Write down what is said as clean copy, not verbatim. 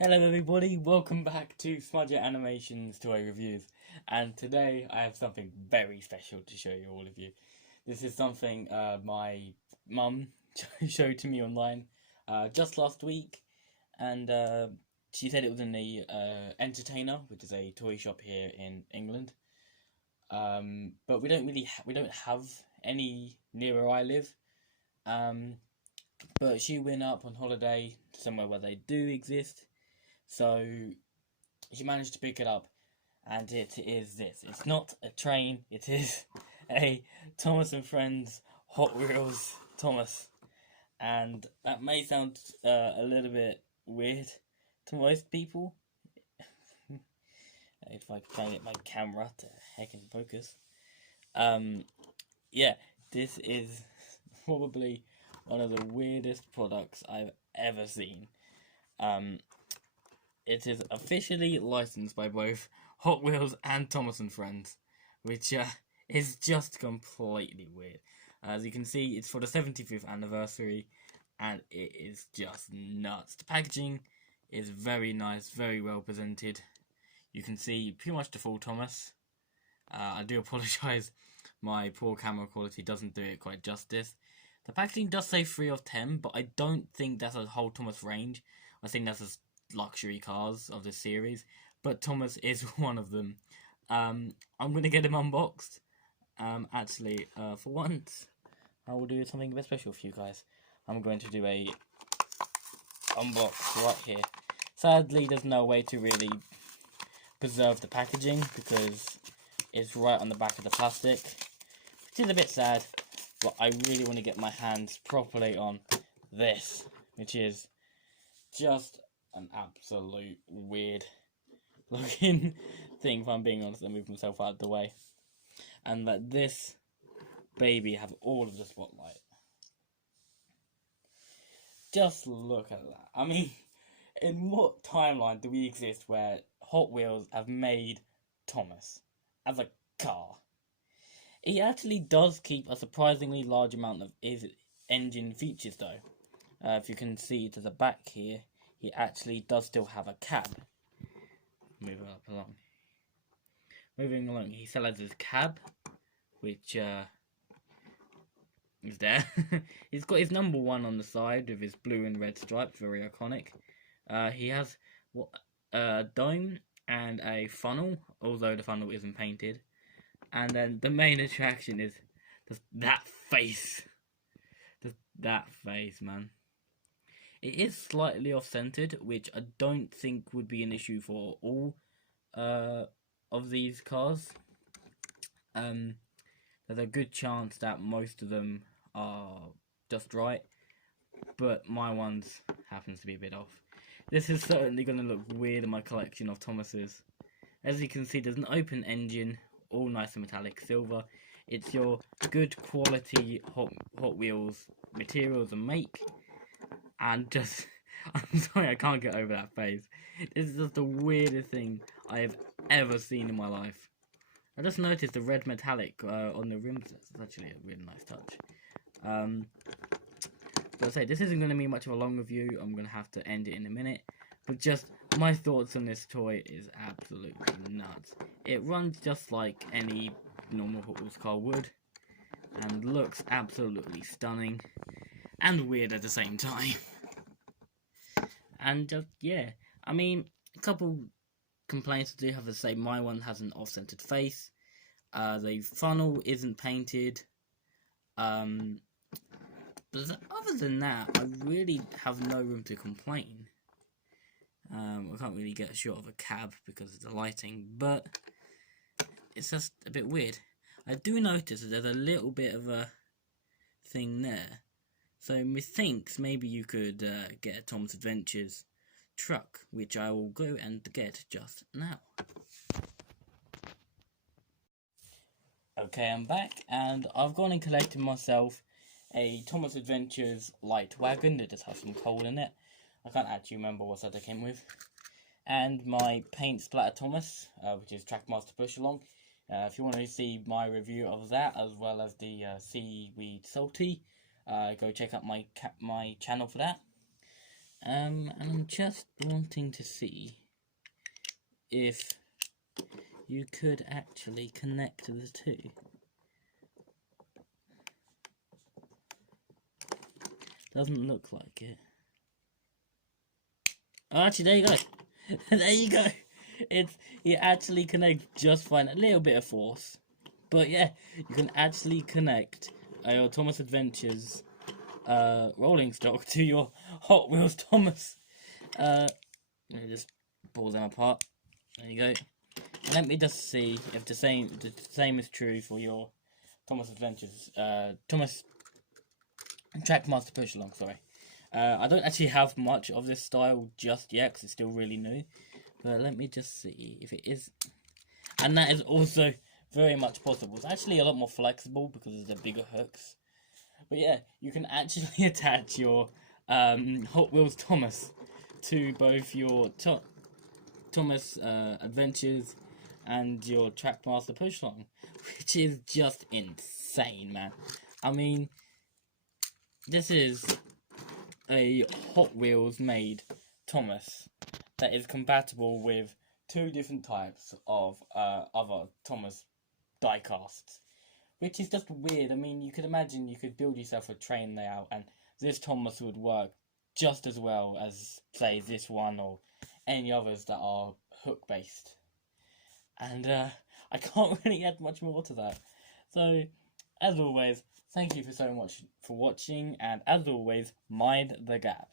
Hello everybody, welcome back to Smudger Animations Toy Reviews, and today I have something very special to show you all of you. This is something my mum showed to me online just last week, and she said it was in the Entertainer, which is a toy shop here in England. But we don't have any near where I live. But she went up on holiday somewhere where they do exist. So she managed to pick it up, and it is this. It's not a train, it is a Thomas and Friends Hot Wheels Thomas. And that may sound a little bit weird to most people. If I can get my camera to heckin' focus. Yeah, this is probably one of the weirdest products I've ever seen. It is officially licensed by both Hot Wheels and Thomas and Friends, which is just completely weird. As you can see, it's for the 75th anniversary, and it is just nuts. The packaging is very nice, very well presented. You can see pretty much the full Thomas. I do apologise, my poor camera quality doesn't do it quite justice. The packaging does say 3 of 10, but I don't think that's a whole Thomas range. I think that's a luxury cars of this series, but Thomas is one of them. I'm gonna get him unboxed. Actually, for once, I will do something a bit special for you guys. I'm going to do a unbox right here. Sadly, there's no way to really preserve the packaging because it's right on the back of the plastic, which is a bit sad. But I really want to get my hands properly on this, which is just an absolute weird looking thing, if I'm being honest. I moved myself out of the way, and let this baby have all of the spotlight. Just look at that. I mean, in what timeline do we exist where Hot Wheels have made Thomas as a car? He actually does keep a surprisingly large amount of his engine features though. If you can see to the back here, he actually does still have a cab. Moving along, he still has his cab, which is there. He's got his number 1 on the side with his blue and red stripes, very iconic. He has a dome and a funnel, although the funnel isn't painted. And then the main attraction is that face. That face, man. It is slightly off-centered, which I don't think would be an issue for all of these cars. There's a good chance that most of them are just right, but my ones happens to be a bit off. This is certainly going to look weird in my collection of Thomases. As you can see, there's an open engine, all nice and metallic silver. It's your good quality Hot Wheels materials and make. And just, I'm sorry, I can't get over that face. This is just the weirdest thing I have ever seen in my life. I just noticed the red metallic on the rims. It's actually a really nice touch. As I say, this isn't going to be much of a long review. I'm going to have to end it in a minute. But just my thoughts on this toy is absolutely nuts. It runs just like any normal Hot Wheels car would, and looks absolutely stunning and weird at the same time. And just, yeah, I mean, a couple complaints I do have to say. My one has an off-centered face. The funnel isn't painted. But other than that, I really have no room to complain. I can't really get a shot of a cab because of the lighting, but it's just a bit weird. I do notice that there's a little bit of a thing there. So methinks maybe you could get a Tom's Adventures truck, which I will go and get just now. Okay, I'm back, and I've gone and collected myself a Thomas Adventures light wagon that just has some coal in it. I can't actually remember what set I came with. And my paint splatter Thomas, which is Trackmaster Push Along. If you want to see my review of that, as well as the Seaweed Salty, go check out my channel for that. And I'm just wanting to see if you could actually connect the two. Doesn't look like it. Oh, actually, there you go. There you go. It actually connects just fine. A little bit of force, but yeah, you can actually connect your Thomas Adventures rolling stock to your Hot Wheels Thomas. Let me just pull them apart. There you go. And let me just see if the same is true for your Thomas Adventures. Thomas Trackmaster Push Along. Sorry. I don't actually have much of this style just yet because it's still really new. But let me just see if it is. And that is also very much possible. It's actually a lot more flexible because of the bigger hooks. But yeah, you can actually attach your Hot Wheels Thomas to both your Thomas Adventures and your Trackmaster Push Along, which is just insane, man. I mean, this is a Hot Wheels made Thomas that is compatible with two different types of other Thomas diecasts, which is just weird. I mean, you could imagine you could build yourself a train layout and this Thomas would work just as well as, say, this one or any others that are hook based. And I can't really add much more to that. So, as always, thank you so much for watching, and as always, mind the gap.